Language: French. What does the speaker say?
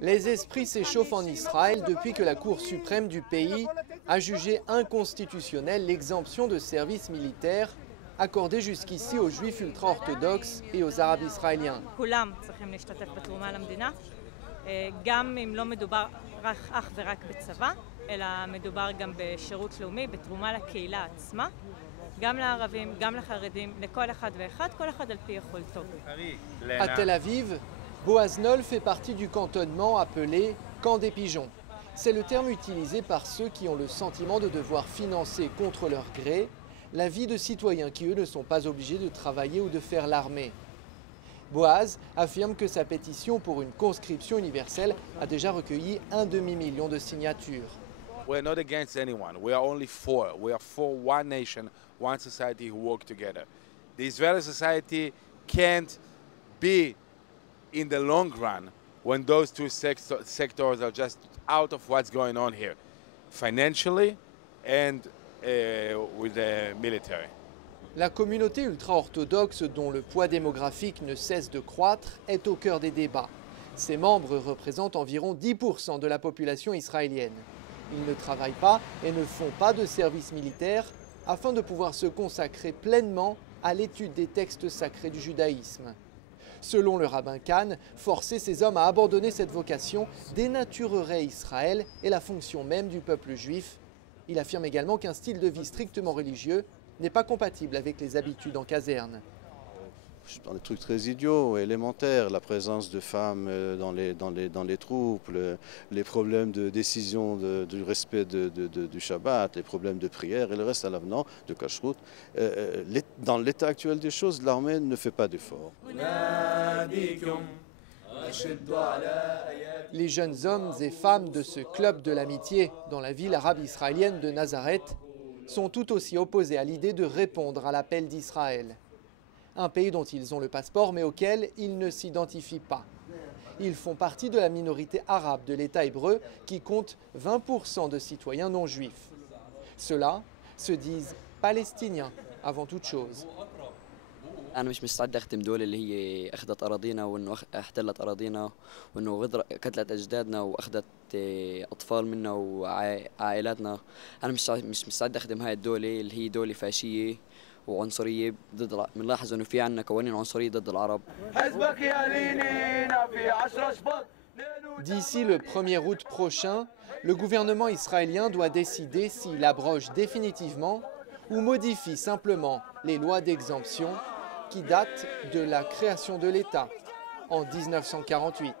Les esprits s'échauffent en Israël depuis que la Cour suprême du pays a jugé inconstitutionnelle l'exemption de service militaire accordée jusqu'ici aux juifs ultra-orthodoxes et aux arabes israéliens. גם אם לא מדובר אך ורק בצבא, אלא מדובר גם בשירות לאומי, בתרומה לקהילה עצמה, גם לערבים, גם לחרדים, לכל אחד ואחד, כל אחד על פי יכולתו. À Tel Aviv, Boaznol fait partie du cantonnement appelé Camp des Pigeons. C'est le terme utilisé par ceux qui ont le sentiment de devoir financer contre leur gré la vie de citoyens qui, eux, ne sont pas obligés de travailler ou de faire l'armée. Boaz affirme que sa pétition pour une conscription universelle a déjà recueilli 1 demi-million de signatures. We're not against anyone. We are only for. We are for one nation, one society who work together. The Israeli society can't be in the long run when those two sectors are just out of what's going on here, financially and with the military. La communauté ultra-orthodoxe, dont le poids démographique ne cesse de croître, est au cœur des débats. Ses membres représentent environ 10% de la population israélienne. Ils ne travaillent pas et ne font pas de service militaire afin de pouvoir se consacrer pleinement à l'étude des textes sacrés du judaïsme. Selon le rabbin Kahn, forcer ces hommes à abandonner cette vocation dénaturerait Israël et la fonction même du peuple juif. Il affirme également qu'un style de vie strictement religieux n'est pas compatible avec les habitudes en caserne. Dans des trucs très idiots, élémentaires, la présence de femmes dans les troupes, les problèmes de décision du respect du Shabbat, les problèmes de prière et le reste à l'avenant, de cacheroute. Dans l'état actuel des choses, l'armée ne fait pas d'efforts. Les jeunes hommes et femmes de ce club de l'amitié dans la ville arabe israélienne de Nazareth sont tout aussi opposés à l'idée de répondre à l'appel d'Israël. Un pays dont ils ont le passeport mais auquel ils ne s'identifient pas. Ils font partie de la minorité arabe de l'État hébreu qui compte 20% de citoyens non juifs. Ceux-là se disent palestiniens avant toute chose. أنا مش مستعد أخدم دول اللي هي أخذت أراضينا وإنه احتلت أراضينا وإنه قتلت أجدادنا وأخذت أطفال منا وعائلاتنا. أنا مش مستعد أخدم هاي الدولة اللي هي دولة فاشية وعنصرية ضد. بنلاحظ إنه في عندنا قوانين عنصرية ضد العرب. D'ici le 1er août prochain, le gouvernement israélien doit décider s'il abroge définitivement ou modifie simplement les lois d'exemption qui datent de la création de l'État en 1948.